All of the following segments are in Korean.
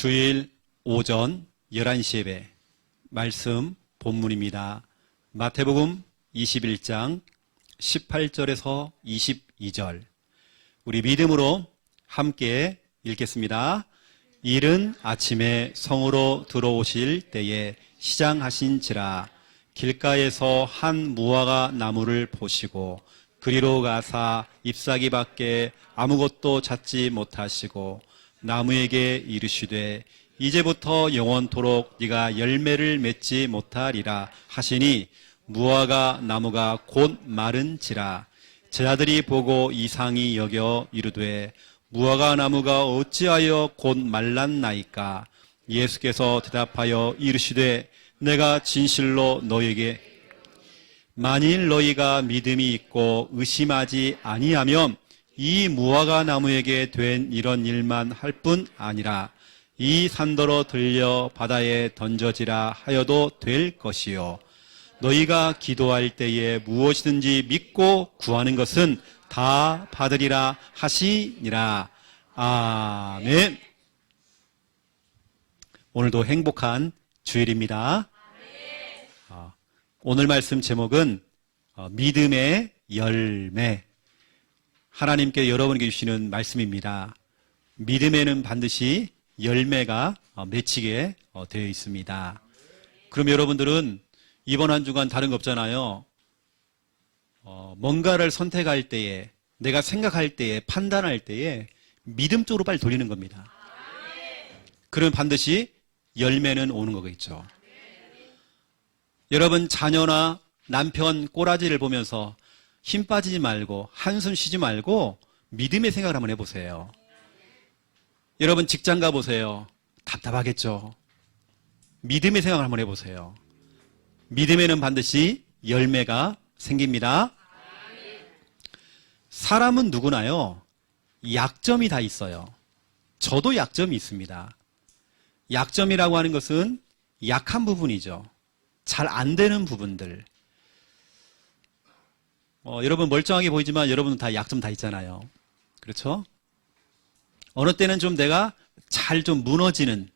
주일 오전 11시 예배 말씀 본문입니다. 마태복음 21장 18절에서 22절. 우리 믿음으로 함께 읽겠습니다. 이른 아침에 성으로 들어오실 때에 시장하신지라 길가에서 한 무화과 나무를 보시고 그리로 가사 잎사귀 밖에 아무것도 찾지 못하시고 나무에게 이르시되 이제부터 영원토록 네가 열매를 맺지 못하리라 하시니 무화과 나무가 곧 마른지라. 제자들이 보고 이상히 여겨 이르되 무화과 나무가 어찌하여 곧 말랐나이까. 예수께서 대답하여 이르시되 내가 진실로 너에게 만일 너희가 믿음이 있고 의심하지 아니하면 이 무화과 나무에게 된 이런 일만 할 뿐 아니라 이 산더러 들려 바다에 던져지라 하여도 될 것이요. 너희가 기도할 때에 무엇이든지 믿고 구하는 것은 다 받으리라 하시니라. 아멘. 오늘도 행복한 주일입니다. 오늘 말씀 제목은 믿음의 열매. 하나님께 여러분에게 주시는 말씀입니다. 믿음에는 반드시 열매가 맺히게 되어 있습니다. 그럼 여러분들은 이번 한 주간 다른 거 없잖아요. 뭔가를 선택할 때에, 내가 생각할 때에, 판단할 때에 믿음 쪽으로 빨리 돌리는 겁니다. 그러면 반드시 열매는 오는 거겠죠. 여러분 자녀나 남편 꼬라지를 보면서 힘 빠지지 말고 한숨 쉬지 말고 믿음의 생각을 한번 해보세요. 여러분 직장 가보세요. 답답하겠죠. 믿음의 생각을 한번 해보세요. 믿음에는 반드시 열매가 생깁니다. 사람은 누구나요, 약점이 다 있어요. 저도 약점이 있습니다. 약점이라고 하는 것은 약한 부분이죠. 잘 안 되는 부분들. 여러분 멀쩡하게 보이지만 여러분은 다 약점 다 있잖아요. 그렇죠? 어느 때는 좀 내가 잘 좀 무너지는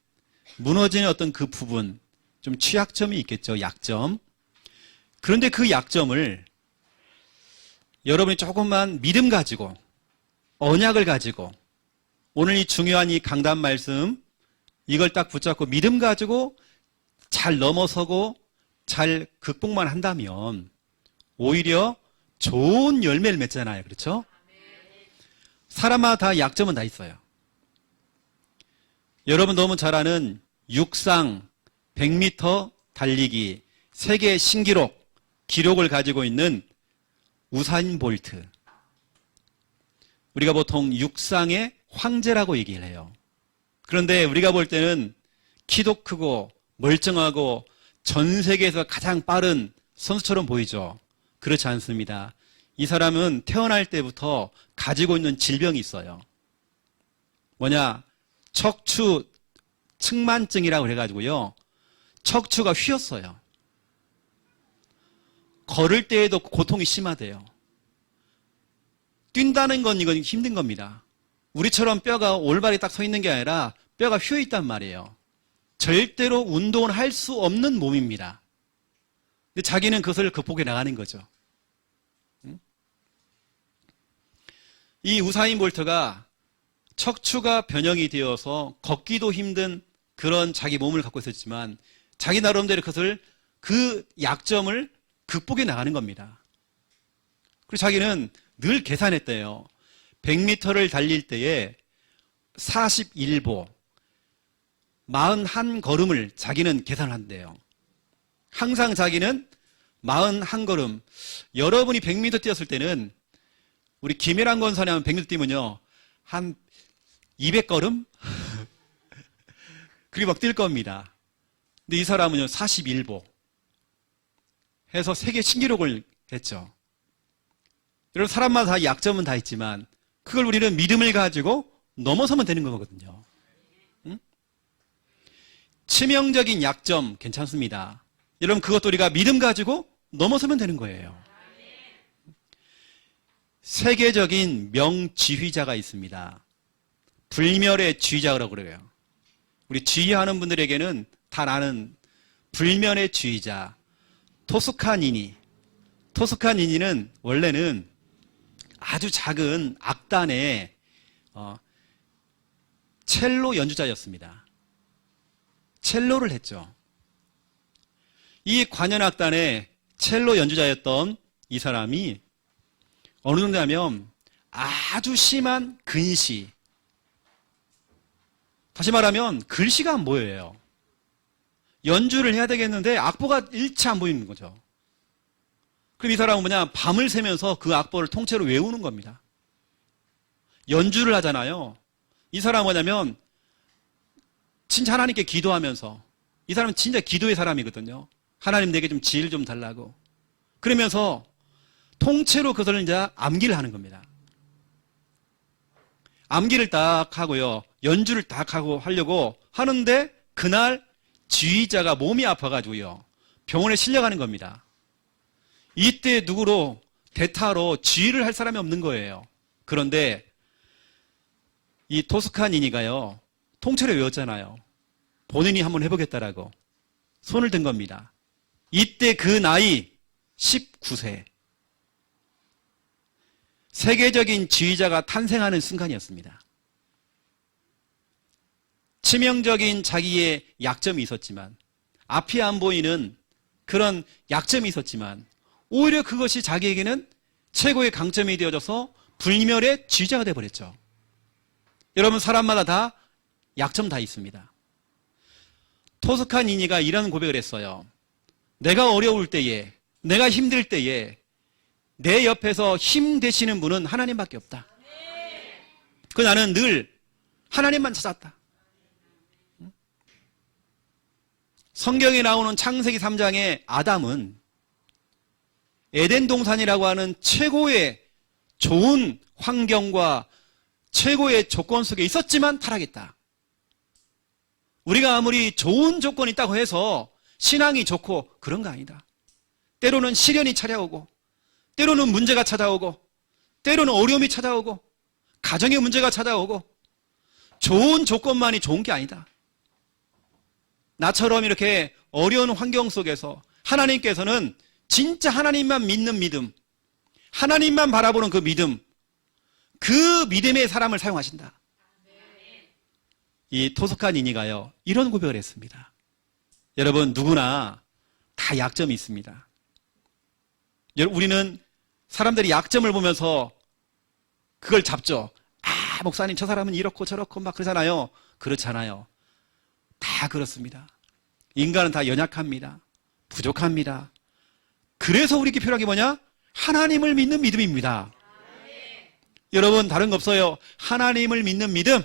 어떤 그 부분, 좀 취약점이 있겠죠. 약점. 그런데 그 약점을 여러분이 조금만 믿음 가지고, 언약을 가지고, 오늘 이 중요한 이 강단 말씀, 이걸 딱 붙잡고 믿음 가지고 잘 넘어서고 잘 극복만 한다면 오히려 좋은 열매를 맺잖아요. 그렇죠? 사람마다 다 약점은 다 있어요. 여러분 너무 잘 아는 육상 100m 달리기 세계 신기록 기록을 가지고 있는 우사인 볼트. 우리가 보통 육상의 황제라고 얘기를 해요. 그런데 우리가 볼 때는 키도 크고 멀쩡하고 전 세계에서 가장 빠른 선수처럼 보이죠. 그렇지 않습니다. 이 사람은 태어날 때부터 가지고 있는 질병이 있어요. 뭐냐? 척추 측만증이라고 그래가지고요. 척추가 휘었어요. 걸을 때에도 고통이 심하대요. 뛴다는 건 이건 힘든 겁니다. 우리처럼 뼈가 올바르게 딱 서 있는 게 아니라 뼈가 휘어 있단 말이에요. 절대로 운동을 할 수 없는 몸입니다. 근데 자기는 그것을 극복해 나가는 거죠. 이 우사인 볼트가 척추가 변형이 되어서 걷기도 힘든 그런 자기 몸을 갖고 있었지만 자기 나름대로 그 약점을 극복해 나가는 겁니다. 그리고 자기는 늘 계산했대요. 100m를 달릴 때에 41보 41걸음을 자기는 계산한대요. 항상 자기는 41걸음. 여러분이 100m 뛰었을 때는 우리 김혜란 권사님 하면 100m 뛰면요 한 200걸음? 그리고 막 뛸 겁니다. 근데 이 사람은요 41보 해서 세계 신기록을 했죠. 여러분 사람마다 다 약점은 다 있지만 그걸 우리는 믿음을 가지고 넘어서면 되는 거거든요. 응? 치명적인 약점 괜찮습니다. 여러분 그것도 우리가 믿음 가지고 넘어서면 되는 거예요. 세계적인 명지휘자가 있습니다. 불멸의 지휘자라고 그래요. 우리 지휘하는 분들에게는 다 아는 불면의 지휘자 토스카니니. 토스카니니는 원래는 아주 작은 악단의 첼로 연주자였습니다. 첼로를 했죠. 이 관현악단의 첼로 연주자였던 이 사람이 어느 정도냐면 아주 심한 근시, 다시 말하면 글씨가 안 보여요. 연주를 해야 되겠는데 악보가 일체 안 보이는 거죠. 그럼 이 사람은 뭐냐, 밤을 새면서 그 악보를 통째로 외우는 겁니다. 연주를 하잖아요. 이 사람은 뭐냐면 진짜 하나님께 기도하면서, 이 사람은 진짜 기도의 사람이거든요. 하나님 내게 좀 지혜를 좀 달라고. 그러면서 통째로 그것을 이제 암기를 하는 겁니다. 암기를 딱 하고요, 연주를 딱 하고 하려고 하는데 그날 지휘자가 몸이 아파가지고요, 병원에 실려가는 겁니다. 이때 누구로 대타로 지휘를 할 사람이 없는 거예요. 그런데 이 토스카니니가요, 통째로 외웠잖아요. 본인이 한번 해보겠다라고 손을 든 겁니다. 이때 그 나이 19세. 세계적인 지휘자가 탄생하는 순간이었습니다. 치명적인 자기의 약점이 있었지만, 앞이 안 보이는 그런 약점이 있었지만, 오히려 그것이 자기에게는 최고의 강점이 되어져서 불멸의 지휘자가 되어버렸죠. 여러분, 사람마다 다 약점 다 있습니다. 토스카니니가 이런 고백을 했어요. 내가 어려울 때에, 내가 힘들 때에 내 옆에서 힘 되시는 분은 하나님밖에 없다. 그 나는 늘 하나님만 찾았다. 성경에 나오는 창세기 3장의 아담은 에덴 동산이라고 하는 최고의 좋은 환경과 최고의 조건 속에 있었지만 타락했다. 우리가 아무리 좋은 조건이 있다고 해서 신앙이 좋고 그런 거 아니다. 때로는 시련이 찾아오고, 때로는 문제가 찾아오고, 때로는 어려움이 찾아오고, 가정의 문제가 찾아오고, 좋은 조건만이 좋은 게 아니다. 나처럼 이렇게 어려운 환경 속에서 하나님께서는 진짜 하나님만 믿는 믿음, 하나님만 바라보는 그 믿음, 그 믿음의 사람을 사용하신다. 이 토스카니니가요, 이런 고백을 했습니다. 여러분, 누구나 다 약점이 있습니다. 우리는 사람들이 약점을 보면서 그걸 잡죠. 아, 목사님 저 사람은 이렇고 저렇고 막 그러잖아요. 그렇잖아요. 다 그렇습니다. 인간은 다 연약합니다. 부족합니다. 그래서 우리에게 필요한 게 뭐냐? 하나님을 믿는 믿음입니다. 여러분, 다른 거 없어요. 하나님을 믿는 믿음.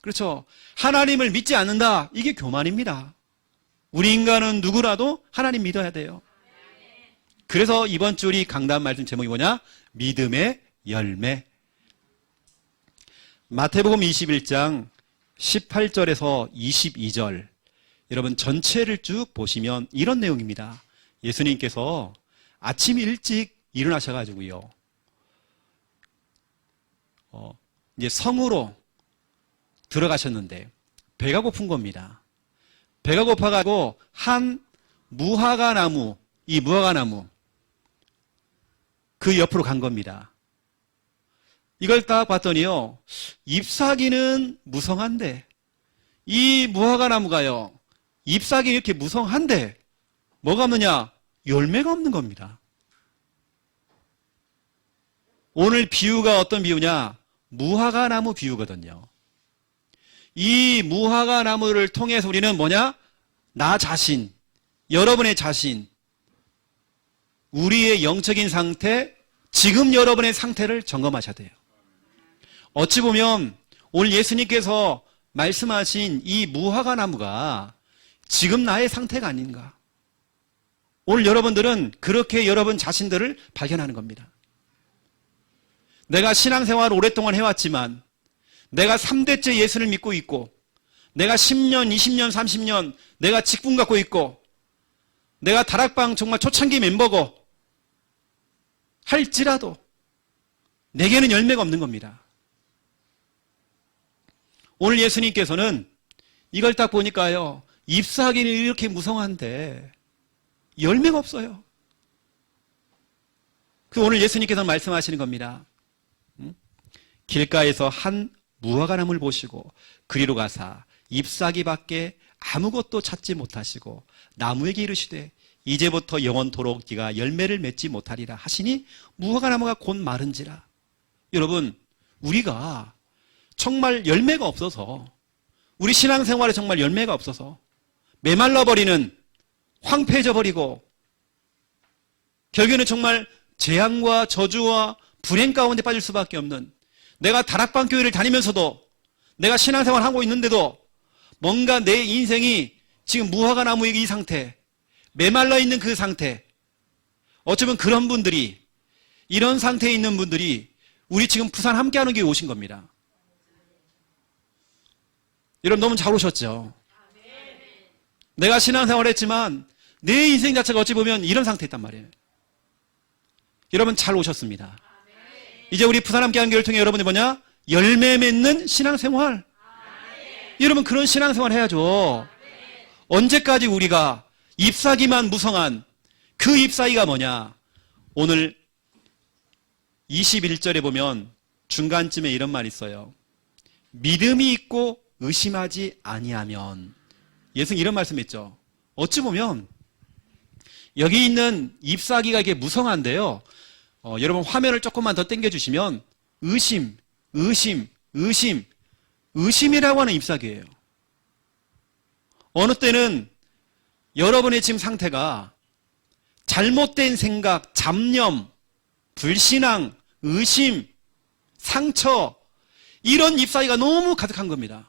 그렇죠. 하나님을 믿지 않는다, 이게 교만입니다. 우리 인간은 누구라도 하나님 믿어야 돼요. 그래서 이번 주 우리 강단 말씀 제목이 뭐냐? 믿음의 열매. 마태복음 21장 18절에서 22절, 여러분 전체를 쭉 보시면 이런 내용입니다. 예수님께서 아침 일찍 일어나셔가지고요, 이제 성으로 들어가셨는데 배가 고픈 겁니다. 배가 고파가지고 한 무화과 나무, 이 무화과 나무 그 옆으로 간 겁니다. 이걸 딱 봤더니요, 잎사귀는 무성한데, 이 무화과 나무가요, 잎사귀 이렇게 무성한데 뭐가 없느냐? 열매가 없는 겁니다. 오늘 비유가 어떤 비유냐? 무화과 나무 비유거든요. 이 무화과 나무를 통해서 우리는 뭐냐? 나 자신, 여러분의 자신, 우리의 영적인 상태, 지금 여러분의 상태를 점검하셔야 돼요. 어찌 보면 오늘 예수님께서 말씀하신 이 무화과 나무가 지금 나의 상태가 아닌가. 오늘 여러분들은 그렇게 여러분 자신들을 발견하는 겁니다. 내가 신앙생활을 오랫동안 해왔지만, 내가 3대째 예수를 믿고 있고, 내가 10년, 20년, 30년 내가 직분 갖고 있고, 내가 다락방 정말 초창기 멤버고 할지라도 내게는 열매가 없는 겁니다. 오늘 예수님께서는 이걸 딱 보니까요, 잎사귀는 이렇게 무성한데 열매가 없어요. 오늘 예수님께서 말씀하시는 겁니다. 길가에서 한 무화과나무를 보시고 그리로 가사 잎사귀밖에 아무것도 찾지 못하시고 나무에게 이르시되 이제부터 영원토록 네가 열매를 맺지 못하리라 하시니 무화과나무가 곧 마른지라. 여러분, 우리가 정말 열매가 없어서, 우리 신앙생활에 정말 열매가 없어서 메말라버리는, 황폐해져 버리고 결국에는 정말 재앙과 저주와 불행 가운데 빠질 수밖에 없는, 내가 다락방 교회를 다니면서도, 내가 신앙생활을 하고 있는데도 뭔가 내 인생이 지금 무화과나무의 이 상태, 메말라 있는 그 상태, 어쩌면 그런 분들이, 이런 상태에 있는 분들이 우리 지금 부산 함께하는 교회에 오신 겁니다. 여러분, 너무 잘 오셨죠? 내가 신앙생활을 했지만 내 인생 자체가 어찌 보면 이런 상태에 있단 말이에요. 여러분, 잘 오셨습니다. 이제 우리 부산 함께하는 교회를 통해 여러분이 뭐냐? 열매 맺는 신앙생활. 여러분, 그런 신앙생활 해야죠. 언제까지 우리가 잎사귀만 무성한 그 잎사귀가 뭐냐? 오늘 21절에 보면 중간쯤에 이런 말이 있어요. 믿음이 있고 의심하지 아니하면. 예수님 이런 말씀했죠. 어찌 보면 여기 있는 잎사귀가 이게 무성한데요. 여러분 화면을 조금만 더 당겨주시면 의심이라고 하는 잎사귀예요. 어느 때는 여러분의 지금 상태가 잘못된 생각, 잡념, 불신앙, 의심, 상처, 이런 잎사귀가 너무 가득한 겁니다.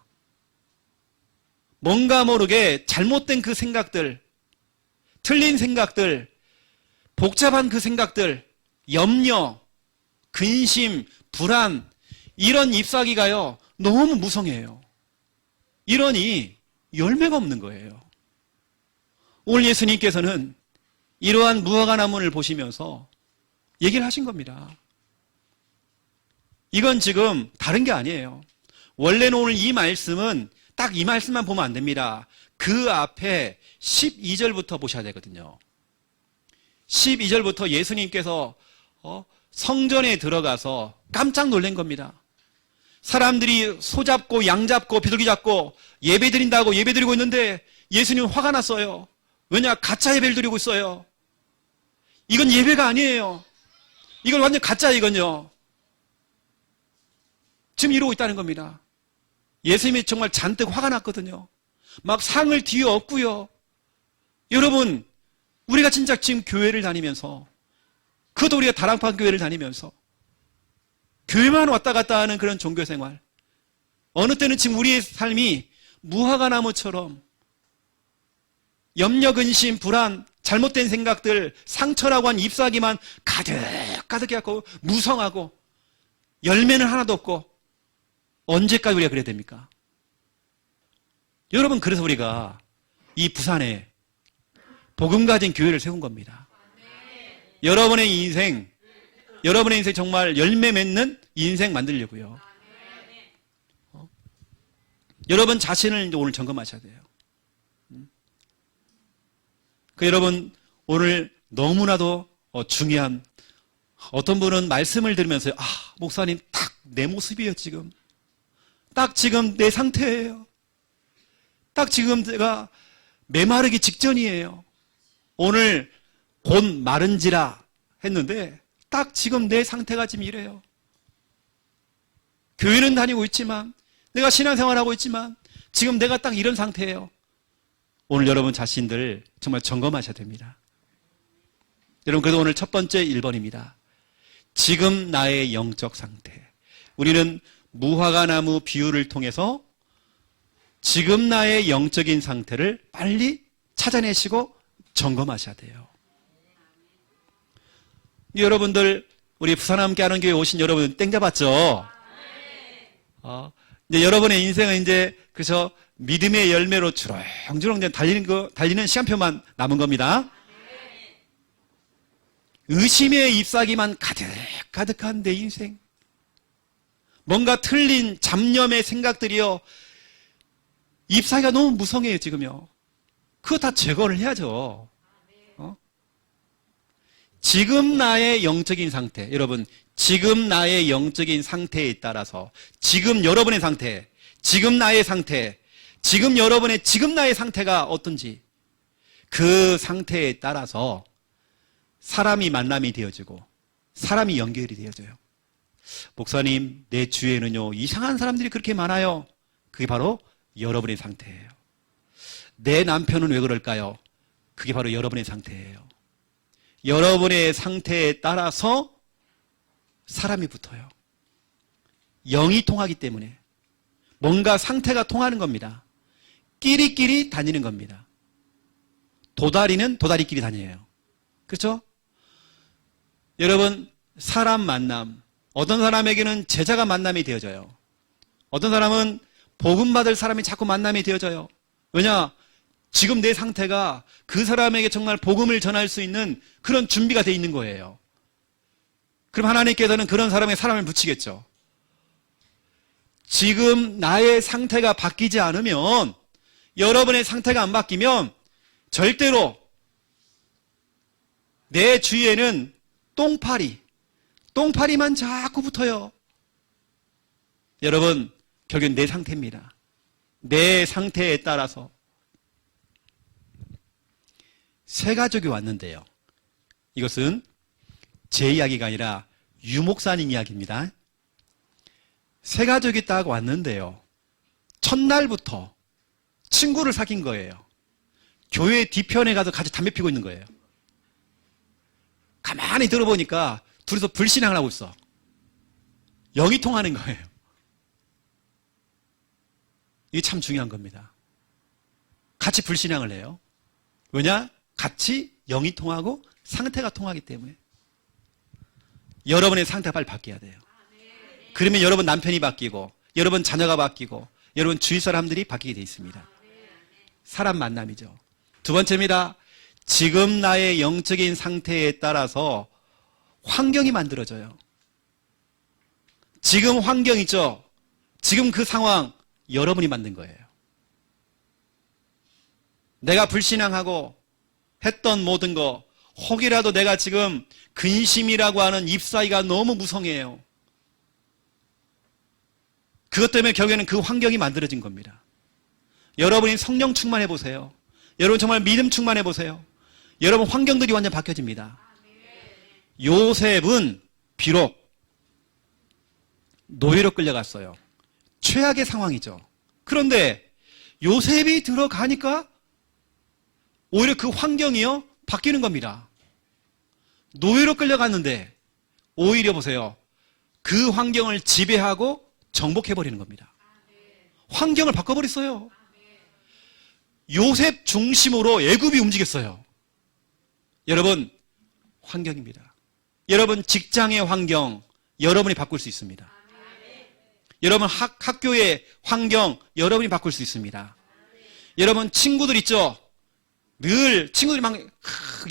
뭔가 모르게 잘못된 그 생각들, 틀린 생각들, 복잡한 그 생각들, 염려, 근심, 불안, 이런 잎사귀가요, 너무 무성해요. 이러니 열매가 없는 거예요. 오늘 예수님께서는 이러한 무화과나무를 보시면서 얘기를 하신 겁니다. 이건 지금 다른 게 아니에요. 원래는 오늘 이 말씀은 딱 이 말씀만 보면 안 됩니다. 그 앞에 12절부터 보셔야 되거든요. 12절부터 예수님께서 성전에 들어가서 깜짝 놀란 겁니다. 사람들이 소 잡고 양 잡고 비둘기 잡고 예배 드린다고 예배 드리고 있는데 예수님 화가 났어요. 왜냐? 가짜 예배를 드리고 있어요. 이건 예배가 아니에요. 이건 완전 가짜, 이건요. 지금 이러고 있다는 겁니다. 예수님이 정말 잔뜩 화가 났거든요. 막 상을 뒤에 얻고요. 여러분, 우리가 진짜 지금 교회를 다니면서, 그것도 우리가 다락방 교회를 다니면서 교회만 왔다 갔다 하는 그런 종교생활, 어느 때는 지금 우리의 삶이 무화과나무처럼 염려, 근심, 불안, 잘못된 생각들, 상처라고 한 잎사귀만 가득가득해갖고 무성하고 열매는 하나도 없고, 언제까지 우리가 그래야 됩니까? 여러분, 그래서 우리가 이 부산에 복음 가진 교회를 세운 겁니다. 여러분의 인생 정말 열매 맺는 인생 만들려고요. 여러분 자신을 이제 오늘 점검하셔야 돼요. 여러분, 오늘 너무나도 중요한, 어떤 분은 말씀을 들으면서 목사님 딱 내 모습이에요. 딱 지금 내 상태예요. 딱 지금 제가 메마르기 직전이에요. 오늘 곧 마른지라 했는데 딱 지금 내 상태가 지금 이래요. 교회는 다니고 있지만, 내가 신앙생활하고 있지만 지금 내가 딱 이런 상태예요. 오늘 여러분 자신들 정말 점검하셔야 됩니다. 여러분, 그래도 오늘 첫 번째 1번입니다. 지금 나의 영적 상태. 우리는 무화과나무 비유를 통해서 지금 나의 영적인 상태를 빨리 찾아내시고 점검하셔야 돼요. 여러분들, 우리 부산 함께하는 교회에 오신 여러분 땡 잡았죠? 이제 여러분의 인생은 이제 그래서 믿음의 열매로 주렁주렁 달리는 시간표만 남은 겁니다. 의심의 잎사귀만 가득가득한 내 인생. 뭔가 틀린 잡념의 생각들이요, 잎사귀가 너무 무성해요, 지금요. 그거 다 제거를 해야죠. 지금 나의 영적인 상태, 여러분, 지금 나의 영적인 상태에 따라서, 지금 여러분의 상태, 지금 나의 상태, 지금 여러분의 지금 나의 상태가 어떤지, 그 상태에 따라서 사람이 만남이 되어지고, 사람이 연결이 되어져요. 목사님, 내 주위에는요, 이상한 사람들이 그렇게 많아요. 그게 바로 여러분의 상태예요. 내 남편은 왜 그럴까요? 그게 바로 여러분의 상태예요. 여러분의 상태에 따라서 사람이 붙어요. 영이 통하기 때문에 뭔가 상태가 통하는 겁니다. 끼리끼리 다니는 겁니다. 도다리는 도다리끼리 다녀요. 그렇죠? 여러분, 사람 만남, 어떤 사람에게는 제자가 만남이 되어져요. 어떤 사람은 복음 받을 사람이 자꾸 만남이 되어져요. 왜냐? 지금 내 상태가 그 사람에게 정말 복음을 전할 수 있는 그런 준비가 되어 있는 거예요. 그럼 하나님께서는 그런 사람에 사람을 붙이겠죠. 지금 나의 상태가 바뀌지 않으면, 여러분의 상태가 안 바뀌면 절대로 내 주위에는 똥파리만 자꾸 붙어요. 여러분, 결국엔 내 상태입니다. 내 상태에 따라서 세 가족이 왔는데요. 이것은 제 이야기가 아니라 유목사님 이야기입니다. 세 가족이 딱 왔는데요. 첫날부터 친구를 사귄 거예요. 교회 뒤편에 가서 같이 담배 피고 있는 거예요. 가만히 들어보니까 둘이서 불신앙을 하고 있어. 영이 통하는 거예요. 이게 참 중요한 겁니다. 같이 불신앙을 해요. 왜냐? 같이 영이 통하고 상태가 통하기 때문에. 여러분의 상태가 빨리 바뀌어야 돼요. 그러면 여러분 남편이 바뀌고, 여러분 자녀가 바뀌고, 여러분 주위 사람들이 바뀌게 되어 있습니다. 사람 만남이죠. 두 번째입니다. 지금 나의 영적인 상태에 따라서 환경이 만들어져요. 지금 환경 있죠? 지금 그 상황 여러분이 만든 거예요. 내가 불신앙하고 했던 모든 거, 혹이라도 내가 지금 근심이라고 하는 잎사귀가 너무 무성해요. 그것 때문에 결국에는 그 환경이 만들어진 겁니다. 여러분이 성령 충만해 보세요. 여러분 정말 믿음 충만해 보세요. 여러분 환경들이 완전 바뀌어집니다. 요셉은 비록 노예로 끌려갔어요. 최악의 상황이죠. 그런데 요셉이 들어가니까 오히려 그 환경이요 바뀌는 겁니다. 노예로 끌려갔는데 오히려 보세요. 그 환경을 지배하고 정복해버리는 겁니다. 환경을 바꿔버렸어요. 요셉 중심으로 애굽이 움직였어요. 여러분, 환경입니다. 여러분 직장의 환경, 여러분이 바꿀 수 있습니다. 여러분 학교의 환경, 여러분이 바꿀 수 있습니다. 여러분 친구들 있죠? 늘 친구들이 막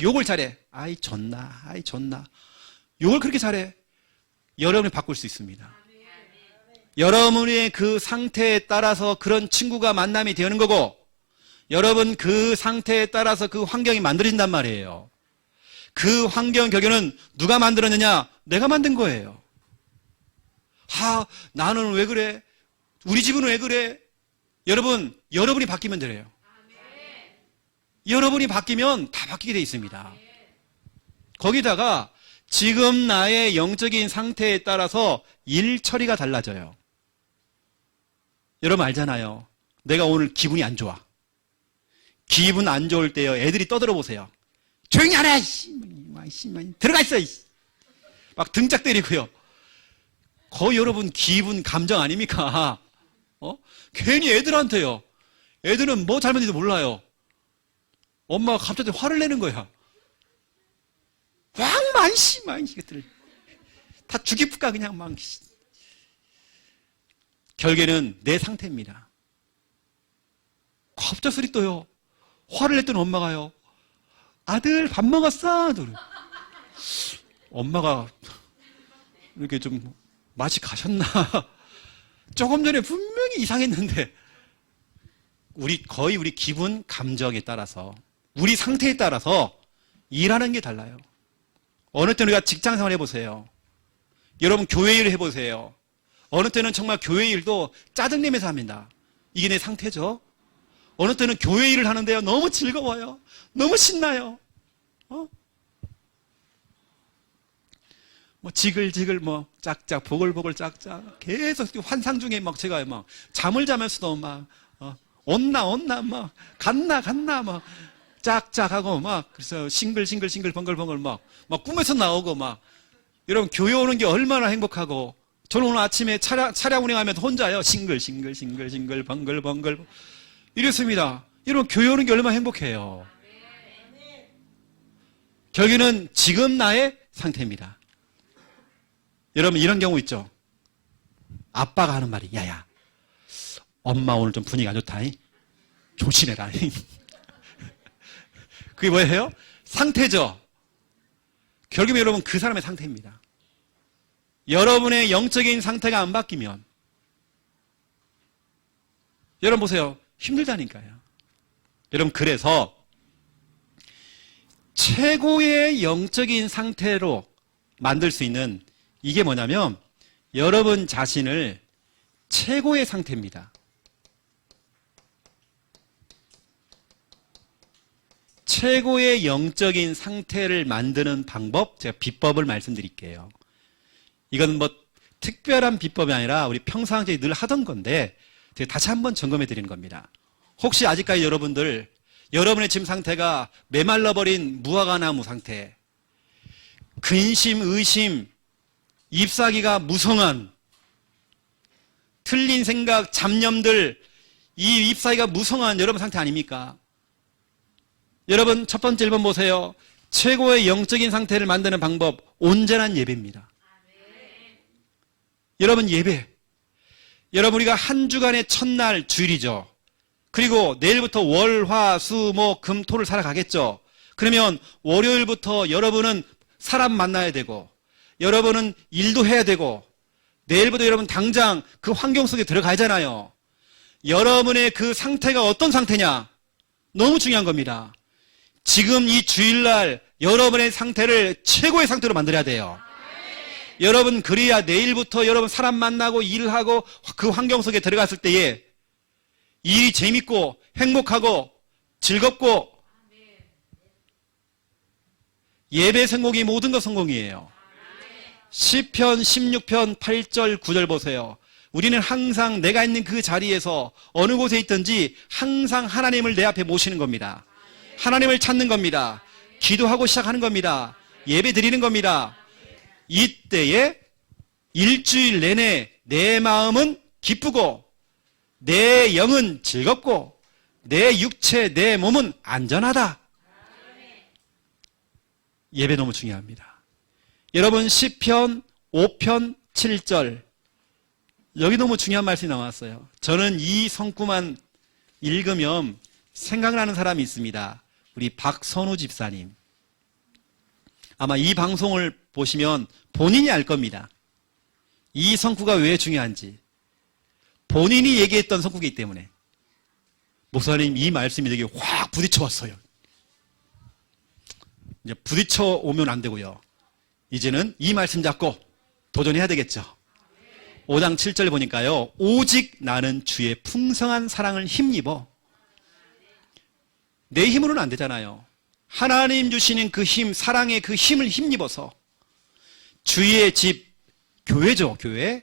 욕을 잘해. 아이 졌나, 아이 졌나. 욕을 그렇게 잘해. 여러분이 바꿀 수 있습니다. 여러분의 그 상태에 따라서 그런 친구가 만남이 되는 거고, 여러분 그 상태에 따라서 그 환경이 만들어진단 말이에요. 그 환경 결국에는 누가 만들었느냐? 내가 만든 거예요. 나는 왜 그래? 우리 집은 왜 그래? 여러분, 여러분이 바뀌면 돼요. 여러분이 바뀌면 다 바뀌게 돼 있습니다. 거기다가 지금 나의 영적인 상태에 따라서 일 처리가 달라져요. 여러분 알잖아요. 내가 오늘 기분이 안 좋아. 기분 안 좋을 때요. 애들이 떠들어 보세요. 조용히 하라. 들어가 있어. 막 등짝 때리고요. 거의 여러분 기분 감정 아닙니까? 괜히 애들한테요. 애들은 뭐 잘못인지 몰라요. 엄마가 갑자기 화를 내는 거야. 이것들 다 죽이쁘까 그냥 막. 결국에는 내 상태입니다. 갑자기 소리 떠요. 화를 냈던 엄마가요. 아들 밥 먹었어? 엄마가 이렇게 좀 맛이 가셨나? 조금 전에 분명히 이상했는데 거의 우리 기분, 감정에 따라서, 우리 상태에 따라서 일하는 게 달라요. 어느 때는 우리가 직장 생활 해보세요. 여러분 교회 일 해보세요. 어느 때는 정말 교회 일도 짜증내면서 합니다. 이게 내 상태죠. 어느 때는 교회 일을 하는데요, 너무 즐거워요. 너무 신나요. 뭐 지글지글 뭐 짝짝 보글보글 짝짝 계속 환상 중에 막 제가 막 잠을 자면서도 막 온나 막 갔나 막 짝짝하고 막 그래서 싱글싱글 번글번글 막 꿈에서 나오고 막. 여러분 교회 오는 게 얼마나 행복하고, 저는 오늘 아침에 차량 운행하면서 혼자요 싱글 번글번글 이랬습니다. 여러분 교회 오는 게 얼마나 행복해요. 결국에는 지금 나의 상태입니다. 여러분 이런 경우 있죠. 아빠가 하는 말이, 야야 엄마 오늘 좀 분위기가 안 좋다, 조심해라. 그게 뭐예요? 상태죠. 결국에 여러분 그 사람의 상태입니다. 여러분의 영적인 상태가 안 바뀌면 여러분 보세요, 힘들다니까요. 여러분 그래서 최고의 영적인 상태로 만들 수 있는 이게 뭐냐면 여러분 자신을 최고의 상태입니다. 최고의 영적인 상태를 만드는 방법, 제가 비법을 말씀드릴게요. 이건 뭐 특별한 비법이 아니라 우리 평상시에 늘 하던 건데 제가 다시 한번 점검해 드리는 겁니다. 혹시 아직까지 여러분의 지금 상태가 메말라버린 무화과나무 상태, 근심, 의심, 잎사귀가 무성한 틀린 생각, 잡념들, 이 잎사귀가 무성한 여러분 상태 아닙니까? 여러분 첫 번째 1번 보세요. 최고의 영적인 상태를 만드는 방법, 온전한 예배입니다. 여러분 예배. 여러분 우리가 한 주간의 첫날 주일이죠. 그리고 내일부터 월, 화, 수, 목, 금, 토를 살아가겠죠. 그러면 월요일부터 여러분은 사람 만나야 되고, 여러분은 일도 해야 되고, 내일부터 여러분 당장 그 환경 속에 들어가잖아요. 여러분의 그 상태가 어떤 상태냐? 너무 중요한 겁니다. 지금 이 주일날 여러분의 상태를 최고의 상태로 만들어야 돼요. 여러분 그래야 내일부터 여러분 사람 만나고 일하고 그 환경 속에 들어갔을 때에 일이 재밌고 행복하고 즐겁고, 예배 성공이 모든 것 성공이에요. 시편 16편 8절 9절 보세요. 우리는 항상 내가 있는 그 자리에서 어느 곳에 있든지 항상 하나님을 내 앞에 모시는 겁니다. 하나님을 찾는 겁니다. 기도하고 시작하는 겁니다. 예배 드리는 겁니다. 이때에 일주일 내내 내 마음은 기쁘고 내 영은 즐겁고 내 육체, 내 몸은 안전하다. 예배 너무 중요합니다. 여러분 시편 5편 7절, 여기 너무 중요한 말씀이 나왔어요. 저는 이 성구만 읽으면 생각나는 사람이 있습니다. 우리 박선우 집사님. 아마 이 방송을 보시면 본인이 알 겁니다. 이 성구가 왜 중요한지. 본인이 얘기했던 성구이기 때문에. 목사님 이 말씀이 되게 확 부딪혀 왔어요. 이제 부딪혀 오면 안 되고요. 이제는 이 말씀 잡고 도전해야 되겠죠. 5장 7절 보니까요. 오직 나는 주의 풍성한 사랑을 힘입어. 내 힘으로는 안 되잖아요. 하나님 주시는 그 힘, 사랑의 그 힘을 힘입어서 주의 집, 교회죠, 교회.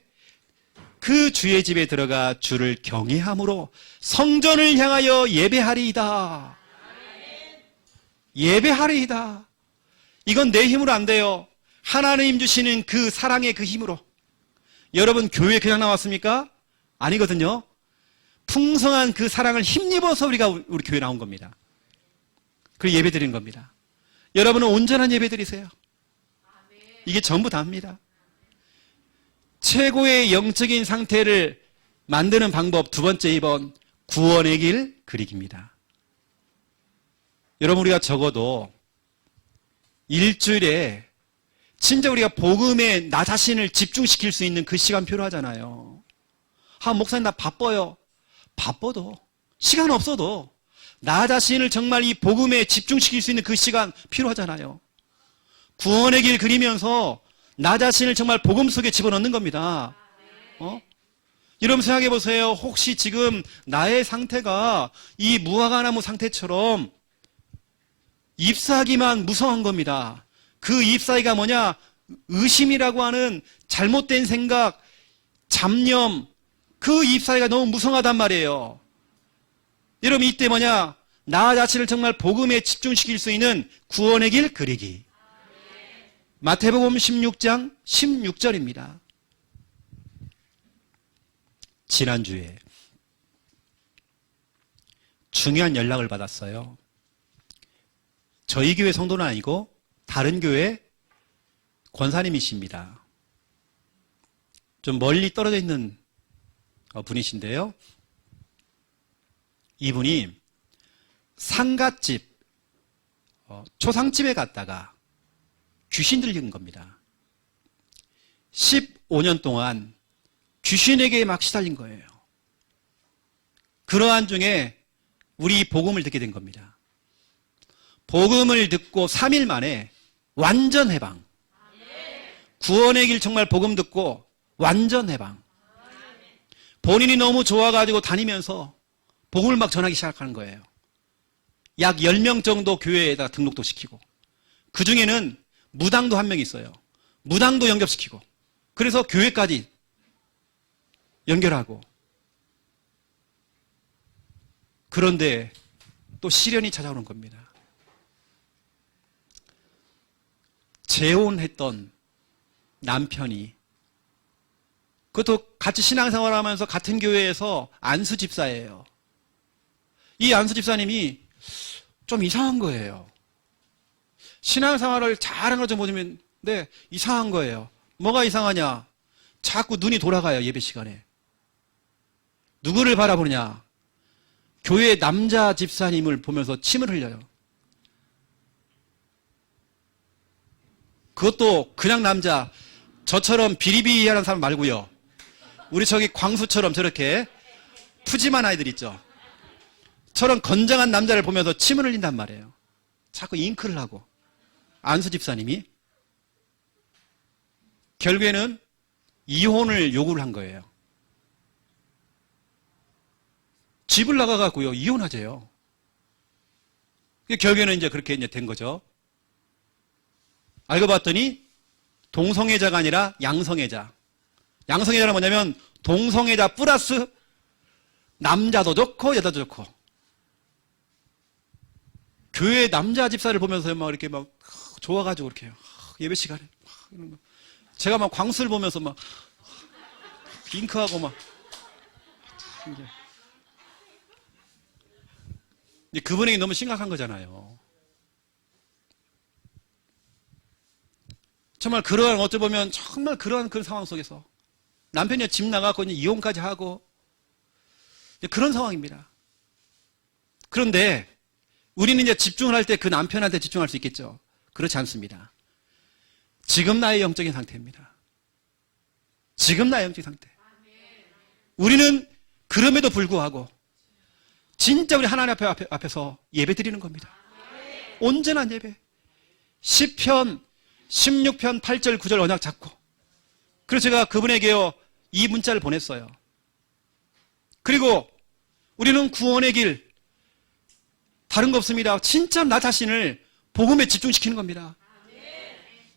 그 주의 집에 들어가 주를 경외함으로 성전을 향하여 예배하리이다. 예배하리이다. 이건 내 힘으로 안 돼요. 하나님 주시는 그 사랑의 그 힘으로. 여러분 교회 그냥 나왔습니까? 아니거든요. 풍성한 그 사랑을 힘입어서 우리 교회 나온 겁니다. 그리고 예배 드리는 겁니다. 여러분은 온전한 예배 드리세요. 이게 전부 다입니다. 최고의 영적인 상태를 만드는 방법 두 번째 2번, 구원의 길 그리기입니다. 여러분 우리가 적어도 일주일에 진짜 우리가 복음에 나 자신을 집중시킬 수 있는 그 시간표를 하잖아요. 목사님 나 바빠요. 바빠도 시간 없어도 나 자신을 정말 이 복음에 집중시킬 수 있는 그 시간 필요하잖아요. 구원의 길 그리면서 나 자신을 정말 복음 속에 집어넣는 겁니다. 여러분 생각해 보세요. 혹시 지금 나의 상태가 이 무화과나무 상태처럼 잎사귀만 무성한 겁니다. 그 잎사귀가 뭐냐? 의심이라고 하는 잘못된 생각, 잡념, 그 잎사귀가 너무 무성하단 말이에요. 여러분 이때 뭐냐? 나 자신을 정말 복음에 집중시킬 수 있는 구원의 길 그리기. 마태복음 16장 16절입니다. 지난주에 중요한 연락을 받았어요. 저희 교회 성도는 아니고 다른 교회 권사님이십니다. 좀 멀리 떨어져 있는 분이신데요. 이분이 상갓집, 초상집에 갔다가 귀신 들린 겁니다. 15년 동안 귀신에게 막 시달린 거예요. 그러한 중에 우리 복음을 듣게 된 겁니다. 복음을 듣고 3일 만에 완전 해방. 구원의 길 정말 복음 듣고 완전 해방. 본인이 너무 좋아가지고 다니면서 복음을 막 전하기 시작하는 거예요. 약 10명 정도 교회에다 등록도 시키고, 그 중에는 무당도 한 명 있어요. 무당도 연결시키고, 그래서 교회까지 연결하고. 그런데 또 시련이 찾아오는 겁니다. 재혼했던 남편이, 그것도 같이 신앙생활하면서 같은 교회에서 안수 집사예요. 이 안수 집사님이 좀 이상한 거예요. 신앙생활을 잘하는 걸 좀 보시면, 네, 이상한 거예요. 뭐가 이상하냐? 자꾸 눈이 돌아가요, 예배 시간에. 누구를 바라보느냐? 교회 남자 집사님을 보면서 침을 흘려요. 그것도 그냥 남자, 저처럼 비리비리하는 사람 말고요. 우리 저기 광수처럼 저렇게 푸짐한 아이들 있죠. 저런 건장한 남자를 보면서 침을 흘린단 말이에요. 자꾸 잉크를 하고. 안수 집사님이 결국에는 이혼을 요구를 한 거예요. 집을 나가갖고요, 이혼하재요. 결국에는 이제 그렇게 이제 된 거죠. 알고 봤더니 동성애자가 아니라 양성애자. 양성애자는 뭐냐면 동성애자 플러스 남자도 좋고 여자도 좋고. 교회 남자 집사를 보면서 막 이렇게 막 좋아가지고 이렇게 예배 시간에 막 제가 막 광수를 보면서 막 잉크하고 막. 그분에게 너무 심각한 거잖아요. 정말 그러한, 어찌 보면 정말 그러한 그런 상황 속에서 남편이 집 나가고 이혼까지 하고 그런 상황입니다. 그런데 우리는 이제 집중을 할 때 그 남편한테 집중할 수 있겠죠. 그렇지 않습니다. 지금 나의 영적인 상태입니다. 지금 나의 영적인 상태. 우리는 그럼에도 불구하고 진짜 우리 하나님 앞에서 예배 드리는 겁니다. 온전한 예배. 시편 16편 8절 9절 언약 잡고. 그래서 제가 그분에게요 이 문자를 보냈어요. 그리고 우리는 구원의 길, 다른 거 없습니다. 진짜 나 자신을 복음에 집중시키는 겁니다.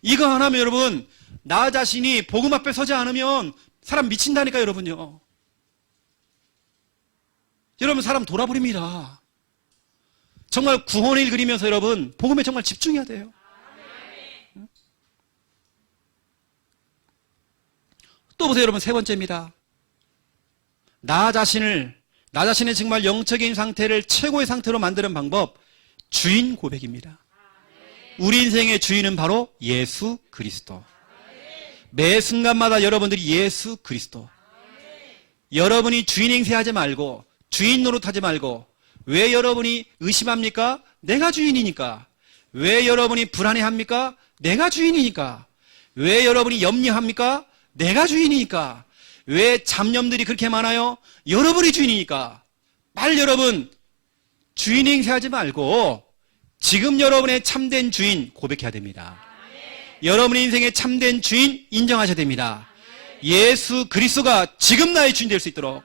이거 하나면 여러분, 나 자신이 복음 앞에 서지 않으면 사람 미친다니까 여러분요. 여러분 사람 돌아버립니다. 정말 구원의 일 그리면서 여러분 복음에 정말 집중해야 돼요. 또 보세요 여러분, 세 번째입니다. 나 자신의 정말 영적인 상태를 최고의 상태로 만드는 방법, 주인 고백입니다. 우리 인생의 주인은 바로 예수 그리스도. 매 순간마다 여러분들이 예수 그리스도. 여러분이 주인 행세하지 말고, 주인 노릇하지 말고. 왜 여러분이 의심합니까? 내가 주인이니까. 왜 여러분이 불안해합니까? 내가 주인이니까. 왜 여러분이 염려합니까? 내가 주인이니까. 왜 잡념들이 그렇게 많아요? 여러분이 주인이니까. 빨리 여러분 주인 행세하지 말고 지금 여러분의 참된 주인 고백해야 됩니다. 여러분의 인생의 참된 주인 인정하셔야 됩니다. 예수 그리스도가 지금 나의 주인 될 수 있도록.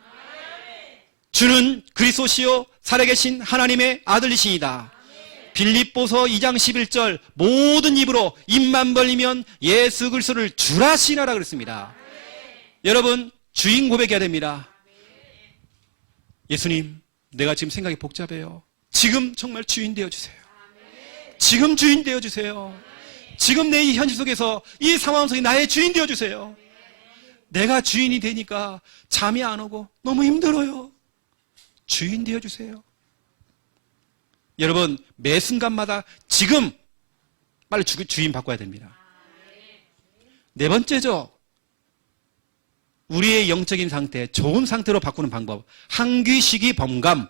주는 그리스도시요 살아계신 하나님의 아들이시니다. 빌립보서 2장 11절 모든 입으로 입만 벌리면 예수 그리스도를 주라 시인하라 그랬습니다. 여러분 주인 고백해야 됩니다. 예수님, 내가 지금 생각이 복잡해요. 지금 정말 주인 되어주세요. 지금 주인 되어주세요. 지금 내 이 현실 속에서 이 상황 속에 나의 주인 되어주세요. 내가 주인이 되니까 잠이 안 오고 너무 힘들어요. 주인 되어주세요. 여러분 매 순간마다 지금 빨리 주인 바꿔야 됩니다. 네 번째죠. 우리의 영적인 상태, 좋은 상태로 바꾸는 방법. 항귀시기 범감.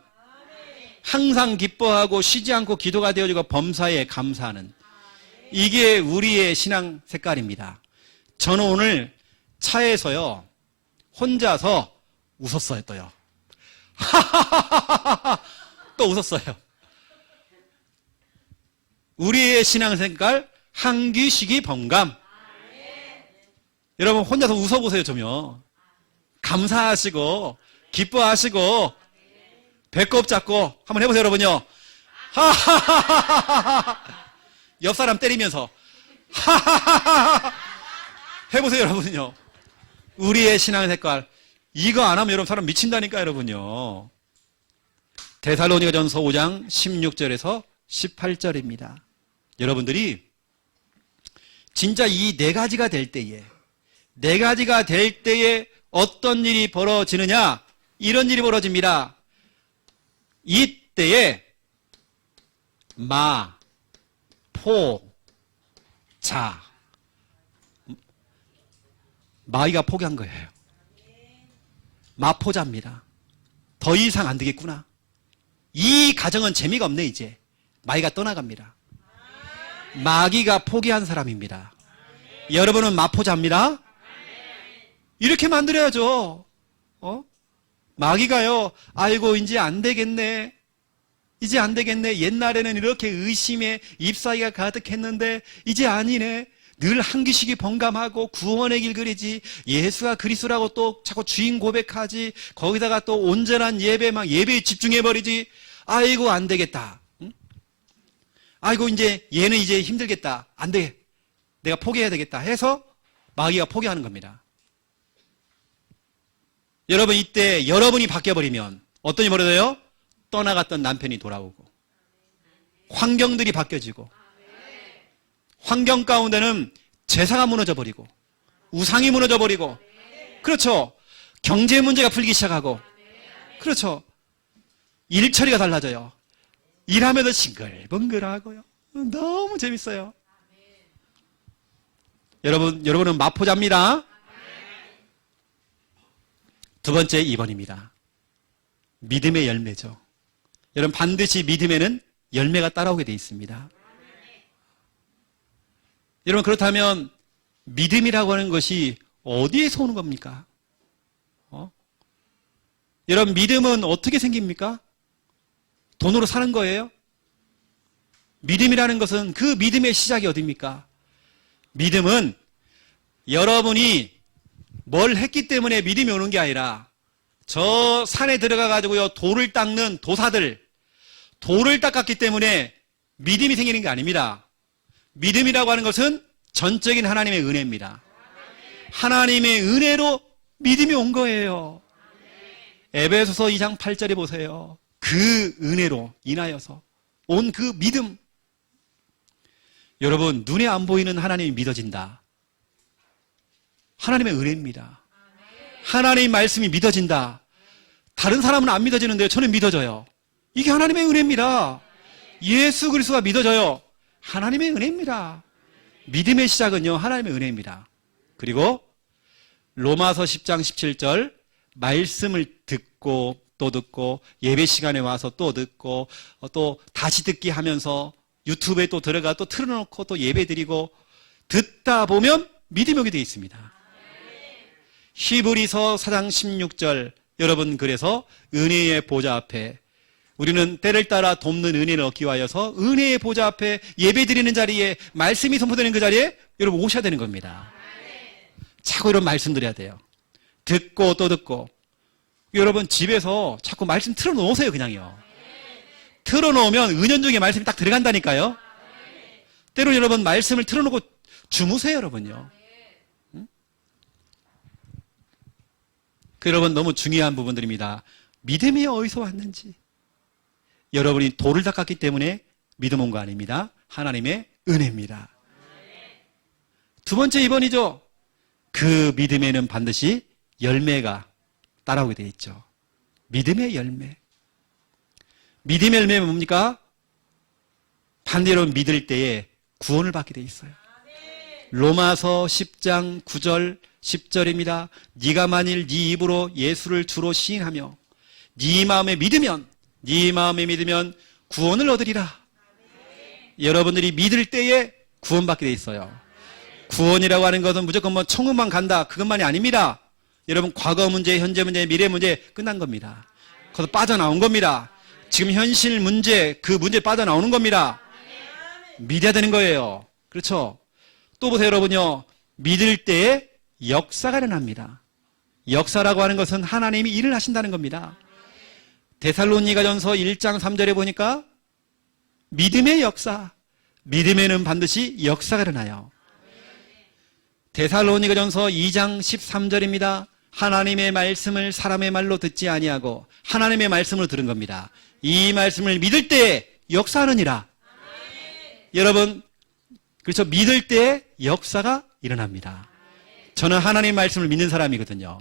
항상 기뻐하고 쉬지 않고 기도가 되어지고 범사에 감사하는. 이게 우리의 신앙 색깔입니다. 저는 오늘 차에서요 혼자서 웃었어요. 또요. 또 웃었어요. 우리의 신앙 색깔 항귀시기 범감. 여러분 혼자서 웃어보세요. 좀요. 감사하시고 기뻐하시고 배꼽 잡고 한번 해보세요. 여러분요. 옆 사람 때리면서 해보세요. 여러분요. 우리의 신앙 색깔 이거 안 하면 여러분 사람 미친다니까. 여러분요. 데살로니가전서 5장 16절에서 18절입니다. 여러분들이 진짜 이 네 가지가 될 때에 어떤 일이 벌어지느냐? 이런 일이 벌어집니다. 이때에 마, 포, 자. 마귀가 포기한 거예요. 마포자입니다. 더 이상 안 되겠구나. 이 가정은 재미가 없네. 이제 마귀가 떠나갑니다. 마귀가 포기한 사람입니다. 여러분은 마포자입니다. 이렇게 만들어야죠. 마귀가요, 아이고 이제 안 되겠네. 이제 안 되겠네. 옛날에는 이렇게 의심에 잎사귀가 가득했는데 이제 아니네. 늘 항기식이 번감하고 구원의 길 그리지. 예수가 그리스도라고 또 자꾸 주인 고백하지. 거기다가 또 온전한 예배 막 예배에 집중해버리지. 아이고 안 되겠다. 응? 아이고 이제 얘는 이제 힘들겠다. 안 돼. 내가 포기해야 되겠다 해서 마귀가 포기하는 겁니다. 여러분 이때 여러분이 바뀌어버리면 어떤 일이 벌어져요? 떠나갔던 남편이 돌아오고 환경들이 바뀌어지고 환경 가운데는 제사가 무너져버리고 우상이 무너져버리고 그렇죠. 경제 문제가 풀리기 시작하고 그렇죠. 일처리가 달라져요. 일하면서 싱글벙글하고요. 너무 재밌어요. 여러분은 마포자입니다. 두 번째 2번입니다. 믿음의 열매죠. 여러분 반드시 믿음에는 열매가 따라오게 되어 있습니다. 여러분 그렇다면 믿음이라고 하는 것이 어디에서 오는 겁니까? 여러분 믿음은 어떻게 생깁니까? 돈으로 사는 거예요? 믿음이라는 것은 그 믿음의 시작이 어디입니까? 믿음은 여러분이 뭘 했기 때문에 믿음이 오는 게 아니라 저 산에 들어가 가지고요 돌을 닦는 도사들 돌을 닦았기 때문에 믿음이 생기는 게 아닙니다. 믿음이라고 하는 것은 전적인 하나님의 은혜입니다. 하나님의 은혜로 믿음이 온 거예요. 에베소서 2장 8절에 보세요. 그 은혜로 인하여서 온 그 믿음. 여러분 눈에 안 보이는 하나님이 믿어진다. 하나님의 은혜입니다. 하나님의 말씀이 믿어진다. 다른 사람은 안 믿어지는데요. 저는 믿어져요. 이게 하나님의 은혜입니다. 예수 그리스도가 믿어져요. 하나님의 은혜입니다. 믿음의 시작은요. 하나님의 은혜입니다. 그리고 로마서 10장 17절 말씀을 듣고 또 듣고 예배 시간에 와서 또 듣고 또 다시 듣기 하면서 유튜브에 또 들어가 또 틀어놓고 또 예배 드리고 듣다 보면 믿음이 오게 되어 있습니다. 히브리서 4장 16절 여러분, 그래서 은혜의 보좌 앞에 우리는 때를 따라 돕는 은혜를 얻기 위하여서 은혜의 보좌 앞에 예배드리는 자리에, 말씀이 선포되는 그 자리에 여러분 오셔야 되는 겁니다. 자꾸 이런 말씀 드려야 돼요. 듣고 또 듣고. 여러분 집에서 자꾸 말씀 틀어놓으세요. 그냥요. 틀어놓으면 은연중에 말씀이 딱 들어간다니까요. 때로 여러분 말씀을 틀어놓고 주무세요. 여러분요. 그 여러분 너무 중요한 부분들입니다. 믿음이 어디서 왔는지. 여러분이 돌을 닦았기 때문에 믿음 온 거 아닙니다. 하나님의 은혜입니다. 두 번째 2번이죠. 그 믿음에는 반드시 열매가 따라오게 되어 있죠. 믿음의 열매. 믿음의 열매는 뭡니까? 반대로 믿을 때에 구원을 받게 되어 있어요. 로마서 10장 9절 10절입니다. 네가 만일 네 입으로 예수를 주로 시인하며 네 마음에 믿으면 구원을 얻으리라. 여러분들이 믿을 때에 구원받게 돼 있어요. 구원이라고 하는 것은 무조건 뭐 천국만 간다 그것만이 아닙니다. 여러분 과거 문제, 현재 문제, 미래 문제 끝난 겁니다. 거기서 빠져나온 겁니다. 지금 현실 문제, 그 문제 빠져나오는 겁니다. 믿어야 되는 거예요. 그렇죠? 또 보세요 여러분요. 믿을 때에 역사가 일어납니다. 역사라고 하는 것은 하나님이 일을 하신다는 겁니다. 데살로니가전서 1장 3절에 보니까 믿음의 역사, 믿음에는 반드시 역사가 일어나요. 데살로니가전서 2장 13절입니다. 하나님의 말씀을 사람의 말로 듣지 아니하고 하나님의 말씀으로 들은 겁니다. 이 말씀을 믿을 때에 역사하느니라. 여러분, 그렇죠? 믿을 때에 역사가 일어납니다. 저는 하나님의 말씀을 믿는 사람이거든요.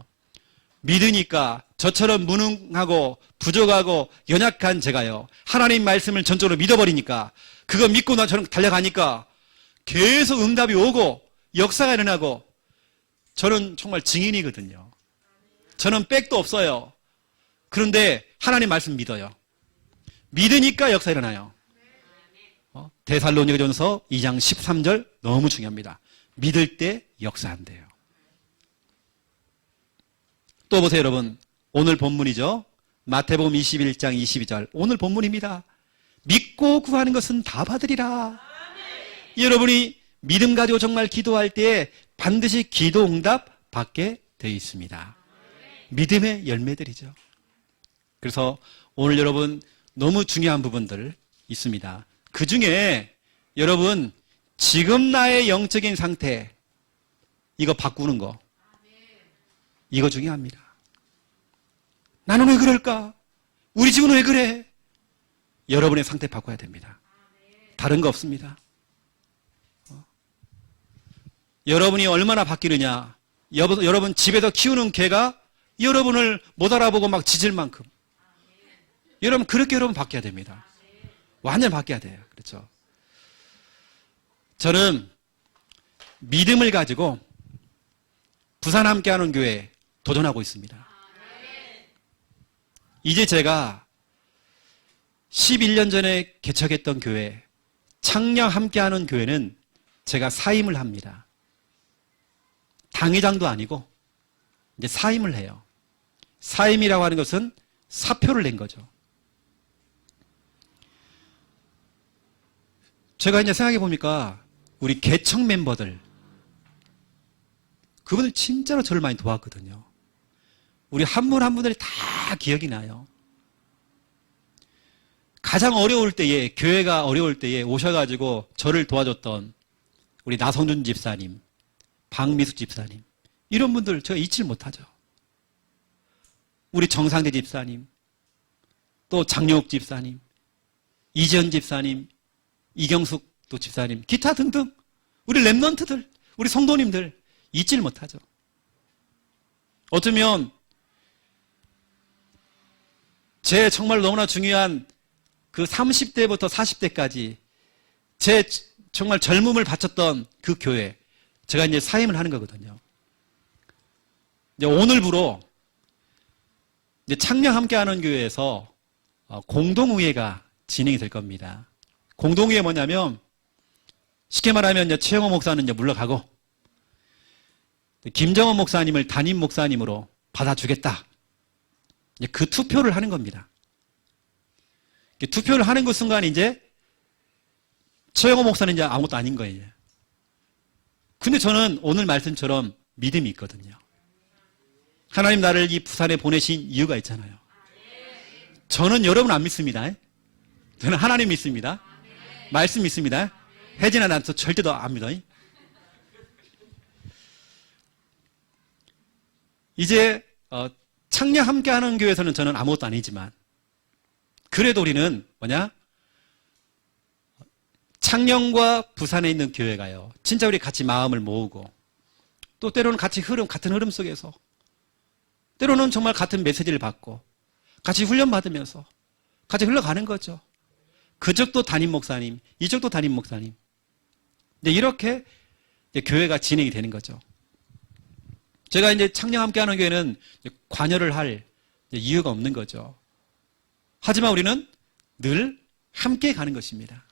믿으니까 저처럼 무능하고 부족하고 연약한 제가요, 하나님 말씀을 전적으로 믿어버리니까, 그거 믿고 나 저는 달려가니까 계속 응답이 오고 역사가 일어나고, 저는 정말 증인이거든요. 저는 백도 없어요. 그런데 하나님 말씀 믿어요. 믿으니까 역사 일어나요. 데살로니가전서 2장 13절 너무 중요합니다. 믿을 때 역사한대요. 또 보세요 여러분. 오늘 본문이죠. 마태복음 21장 22절 오늘 본문입니다. 믿고 구하는 것은 다 받으리라. 여러분이 믿음 가지고 정말 기도할 때에 반드시 기도 응답 받게 되어 있습니다. 믿음의 열매들이죠. 그래서 오늘 여러분 너무 중요한 부분들 있습니다. 그 중에 여러분 지금 나의 영적인 상태 이거 바꾸는 거, 이거 중요합니다. 나는 왜 그럴까? 우리 집은 왜 그래? 여러분의 상태 바꿔야 됩니다. 다른 거 없습니다. 여러분이 얼마나 바뀌느냐. 여러분 집에서 키우는 개가 여러분을 못 알아보고 막 짖을 만큼 여러분 그렇게 여러분 바뀌어야 됩니다. 완전 바뀌어야 돼요. 그렇죠? 저는 믿음을 가지고 부산 함께하는 교회 도전하고 있습니다. 이제 제가 11년 전에 개척했던 교회, 창녕 함께하는 교회는 제가 사임을 합니다. 당회장도 아니고 이제 사임을 해요. 사임이라고 하는 것은 사표를 낸 거죠. 제가 이제 생각해 보니까 우리 개척 멤버들, 그분들 진짜로 저를 많이 도왔거든요. 우리 한 분 한 분들이 다 기억이 나요. 가장 어려울 때에, 교회가 어려울 때에 오셔가지고 저를 도와줬던 우리 나성준 집사님, 박미숙 집사님, 이런 분들 제가 잊지 못하죠. 우리 정상대 집사님, 또 장영욱 집사님, 이지연 집사님, 이경숙 또 집사님, 기타 등등 우리 랩런트들, 우리 성도님들 잊질 못하죠. 어쩌면 제 정말 너무나 중요한 그 30대부터 40대까지 제 정말 젊음을 바쳤던 그 교회, 제가 이제 사임을 하는 거거든요. 이제 오늘부로 이제 창녕 함께하는 교회에서 공동의회가 진행이 될 겁니다. 공동의회 뭐냐면 쉽게 말하면 이제 최영호 목사는 이제 물러가고 김정원 목사님을 담임 목사님으로 받아주겠다. 이제 그 투표를 하는 겁니다. 투표를 하는 그 순간 이제 최영호 목사는 이제 아무것도 아닌 거예요. 근데 저는 오늘 말씀처럼 믿음이 있거든요. 하나님 나를 이 부산에 보내신 이유가 있잖아요. 저는 여러분 안 믿습니다. 저는 하나님 믿습니다. 말씀 믿습니다. 혜진아 나한테 절대 더 안 믿어. 이제 창녕 함께하는 교회에서는 저는 아무것도 아니지만 그래도 우리는 뭐냐? 창녕과 부산에 있는 교회가요. 진짜 우리 같이 마음을 모으고 또 때로는 같이 같은 흐름 속에서 때로는 정말 같은 메시지를 받고 같이 훈련받으면서 같이 흘러가는 거죠. 그쪽도 담임 목사님, 이쪽도 담임 목사님. 이제 이렇게 이제 교회가 진행이 되는 거죠. 제가 이제 창녕 함께하는 교회는 관여를 할 이유가 없는 거죠. 하지만 우리는 늘 함께 가는 것입니다.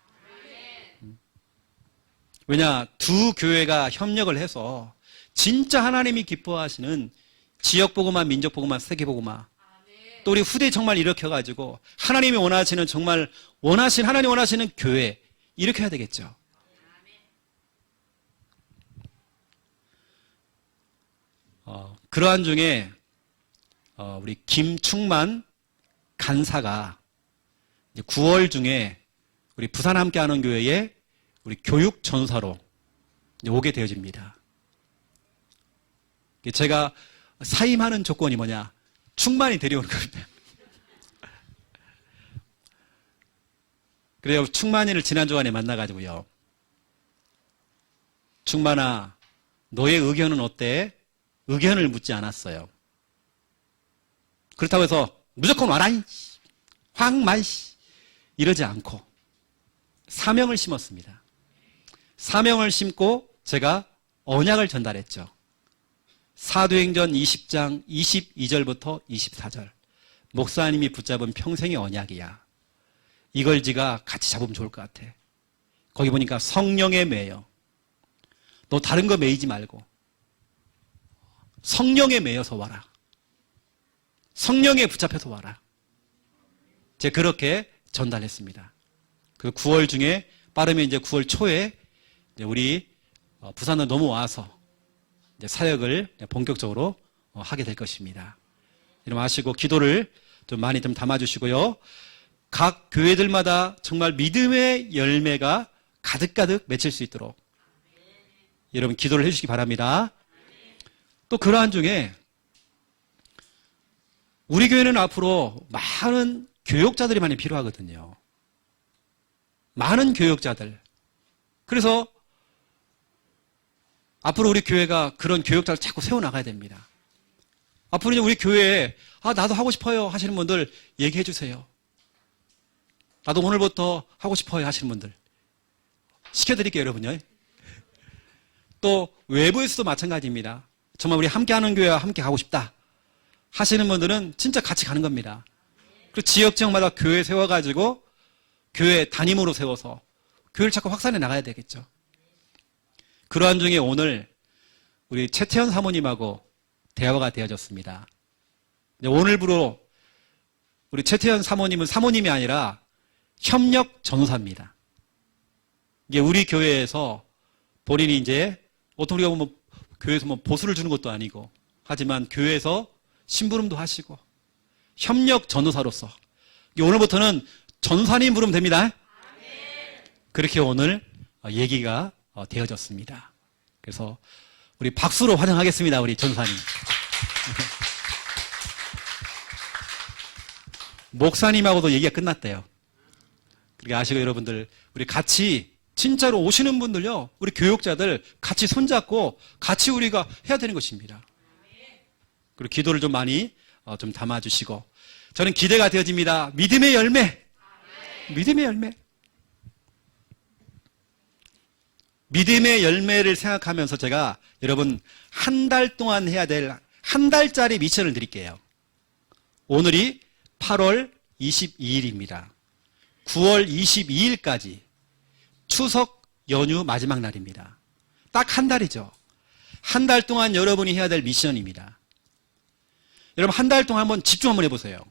왜냐, 두 교회가 협력을 해서 진짜 하나님이 기뻐하시는 지역복음화, 민족복음화, 세계복음화 또 우리 후대 정말 일으켜가지고 하나님이 원하시는 정말 하나님 원하시는 교회 일으켜야 되겠죠. 그러한 중에 우리 김충만 간사가 9월 중에 우리 부산 함께하는 교회에 우리 교육 전사로 오게 되어집니다. 제가 사임하는 조건이 뭐냐? 충만이 데려오는 겁니다. 그래요. 충만이를 지난주간에 만나가지고요. 충만아, 너의 의견은 어때? 의견을 묻지 않았어요. 그렇다고 해서 무조건 와라, 황말 이러지 않고 사명을 심었습니다. 사명을 심고 제가 언약을 전달했죠. 사도행전 20장 22절부터 24절. 목사님이 붙잡은 평생의 언약이야. 이걸 지가 같이 잡으면 좋을 것 같아. 거기 보니까 성령에 매여. 너 다른 거 매이지 말고 성령에 매여서 와라. 성령에 붙잡혀서 와라. 제가 그렇게 전달했습니다. 그 9월 중에 빠르면 이제 9월 초에 이제 우리 부산으로 넘어와서 이제 사역을 본격적으로 하게 될 것입니다. 이름 아시고 기도를 좀 많이 좀 담아주시고요. 각 교회들마다 정말 믿음의 열매가 가득가득 맺힐 수 있도록 여러분 기도를 해주시기 바랍니다. 또 그러한 중에 우리 교회는 앞으로 많은 교역자들이 많이 필요하거든요. 많은 교역자들. 그래서 앞으로 우리 교회가 그런 교역자를 자꾸 세워나가야 됩니다. 앞으로 이제 우리 교회에 나도 하고 싶어요 하시는 분들 얘기해 주세요. 나도 오늘부터 하고 싶어요 하시는 분들 시켜드릴게요, 여러분요. 또 외부에서도 마찬가지입니다. 정말 우리 함께하는 교회와 함께 가고 싶다 하시는 분들은 진짜 같이 가는 겁니다. 그리고 지역마다 교회 세워가지고 교회 담임으로 세워서 교회를 자꾸 확산해 나가야 되겠죠. 그러한 중에 오늘 우리 최태현 사모님하고 대화가 되어졌습니다. 오늘부로 우리 최태현 사모님은 사모님이 아니라 협력 전사입니다. 이게 우리 교회에서 본인이 이제 어떤 우리가 뭐 교회에서 뭐 보수를 주는 것도 아니고 하지만 교회에서 심부름도 하시고 협력 전도사로서 오늘부터는 전사님 부르면 됩니다. 그렇게 오늘 얘기가 되어졌습니다. 그래서 우리 박수로 환영하겠습니다. 우리 전사님. 목사님하고도 얘기가 끝났대요. 그러니까 아시고 여러분들 우리 같이 진짜로 오시는 분들요. 우리 교육자들 같이 손잡고 같이 우리가 해야 되는 것입니다. 그리고 기도를 좀 많이 좀 담아주시고 저는 기대가 되어집니다. 믿음의 열매. 믿음의 열매. 믿음의 열매를 생각하면서 제가 여러분 한 달 동안 해야 될 한 달짜리 미션을 드릴게요. 오늘이 8월 22일입니다. 9월 22일까지 추석 연휴 마지막 날입니다. 딱 한 달이죠. 한 달 동안 여러분이 해야 될 미션입니다. 여러분 한 달 동안 한번 집중 한번 해보세요.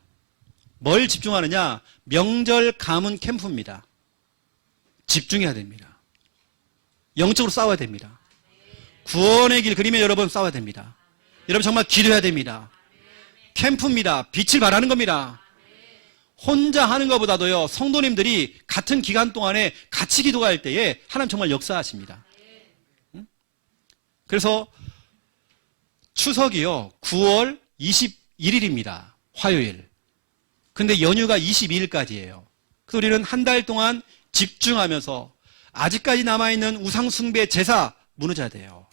뭘 집중하느냐? 명절 가문 캠프입니다. 집중해야 됩니다. 영적으로 싸워야 됩니다. 구원의 길 그리며 여러분 싸워야 됩니다. 여러분 정말 기도해야 됩니다. 캠프입니다. 빛을 발하는 겁니다. 혼자 하는 것보다도요, 성도님들이 같은 기간 동안에 같이 기도할 때에 하나님 정말 역사하십니다. 그래서 추석이요, 9월 21일입니다. 화요일. 근데 연휴가 22일까지예요. 그래서 우리는 한 달 동안 집중하면서 아직까지 남아있는 우상숭배 제사 무너져야 돼요.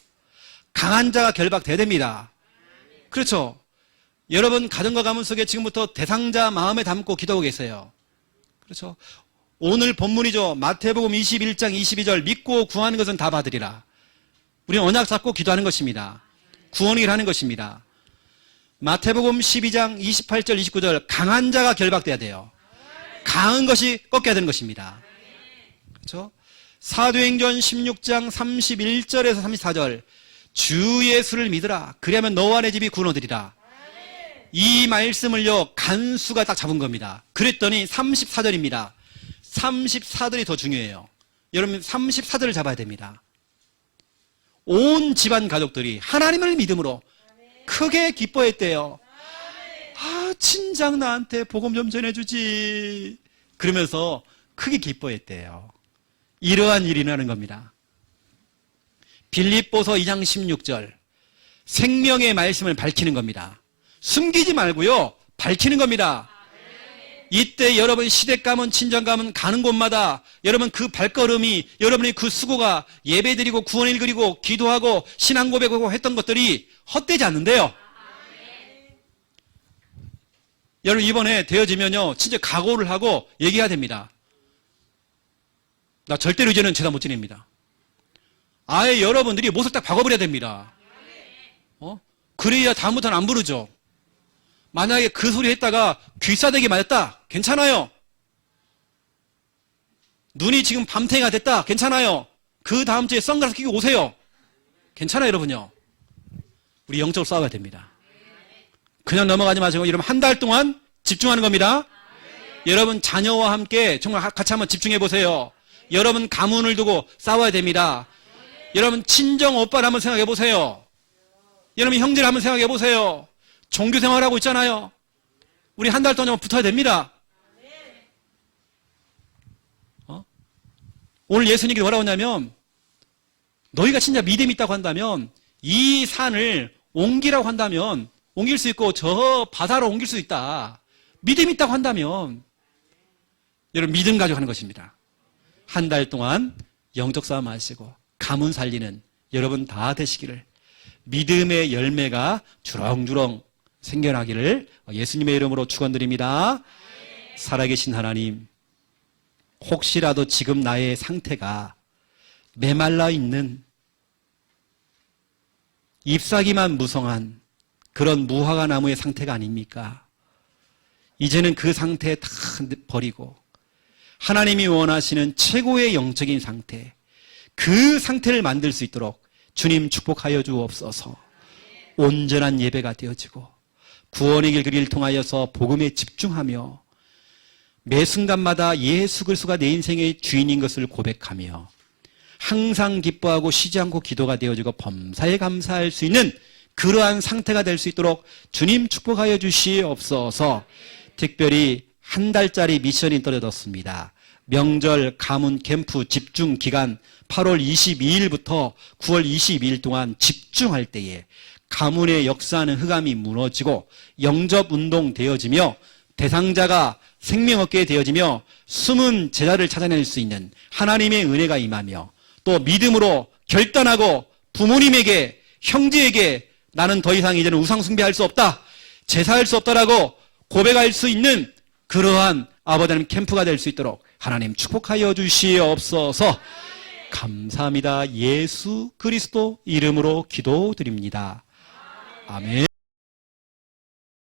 강한 자가 결박돼야 됩니다. 그렇죠. 여러분 가정과 가문 속에 지금부터 대상자 마음에 담고 기도하고 계세요. 그렇죠. 오늘 본문이죠. 마태복음 21장 22절 믿고 구하는 것은 다 받으리라. 우리는 언약 잡고 기도하는 것입니다. 구원을 하는 것입니다. 마태복음 12장 28절 29절 강한 자가 결박돼야 돼요. 강한 것이 꺾여야 되는 것입니다. 그렇죠? 사도행전 16장 31절에서 34절 주 예수를 믿으라. 그리하면 너와 내 집이 구원 얻으리라. 이 말씀을요, 간수가 딱 잡은 겁니다. 그랬더니 34절입니다. 34절이 더 중요해요. 여러분 34절을 잡아야 됩니다. 온 집안 가족들이 하나님을 믿음으로 크게 기뻐했대요. 아, 친장 나한테 복음 좀 전해주지. 그러면서 크게 기뻐했대요. 이러한 일이 일어나는 겁니다. 빌립보서 2장 16절 생명의 말씀을 밝히는 겁니다. 숨기지 말고요, 밝히는 겁니다. 이때 여러분 시댁 가문 친정 가문 가는 곳마다 여러분 그 발걸음이, 여러분의 그 수고가 예배드리고 구원을 그리고 기도하고 신앙 고백하고 했던 것들이 헛되지 않는데요. 여러분 이번에 되어지면요, 진짜 각오를 하고 얘기해야 됩니다. 나 절대로 이제는 제사 못 지냅니다. 아예 여러분들이 못을 딱 박아버려야 됩니다. 그래야 다음부터는 안 부르죠. 만약에 그 소리 했다가 귀싸대기 맞았다, 괜찮아요. 눈이 지금 밤탱이가 됐다, 괜찮아요. 그 다음 주에 선글라스 끼고 오세요. 괜찮아요, 여러분요. 우리 영적으로 싸워야 됩니다. 그냥 넘어가지 마시고 여러분 한 달 동안 집중하는 겁니다. 여러분 자녀와 함께 정말 같이 한번 집중해 보세요. 여러분 가문을 두고 싸워야 됩니다. 여러분 친정 오빠를 한번 생각해 보세요. 여러분 형제를 한번 생각해 보세요. 종교 생활하고 있잖아요. 우리 한 달 동안 붙어야 됩니다. 오늘 예수님이 뭐라고 하냐면, 너희가 진짜 믿음이 있다고 한다면 이 산을 옮기라고 한다면 옮길 수 있고 저 바다로 옮길 수 있다. 믿음이 있다고 한다면 여러분 믿음 가지고 하는 것입니다. 한 달 동안 영적 싸움 하시고 가문 살리는 여러분 다 되시기를, 믿음의 열매가 주렁주렁 생겨나기를 예수님의 이름으로 축원드립니다. 살아계신 하나님, 혹시라도 지금 나의 상태가 메말라 있는 잎사귀만 무성한 그런 무화과 나무의 상태가 아닙니까? 이제는 그 상태 다 버리고 하나님이 원하시는 최고의 영적인 상태, 그 상태를 만들 수 있도록 주님 축복하여 주옵소서. 온전한 예배가 되어지고 구원의 길 그리를 통하여서 복음에 집중하며 매 순간마다 예수 그리스도가 내 인생의 주인인 것을 고백하며 항상 기뻐하고 쉬지 않고 기도가 되어지고 범사에 감사할 수 있는 그러한 상태가 될 수 있도록 주님 축복하여 주시옵소서. 특별히 한 달짜리 미션이 떨어졌습니다. 명절 가문 캠프 집중 기간 8월 22일부터 9월 22일 동안 집중할 때에 가문의 역사하는 흑암이 무너지고 영접 운동 되어지며 대상자가 생명 얻게 되어지며 숨은 제자를 찾아낼 수 있는 하나님의 은혜가 임하며 또 믿음으로 결단하고 부모님에게, 형제에게 나는 더 이상 이제는 우상 숭배할 수 없다, 제사할 수 없다라고 고백할 수 있는 그러한 아버지 하나님 캠프가 될 수 있도록 하나님 축복하여 주시옵소서. 감사합니다. 예수 그리스도 이름으로 기도드립니다. 아멘.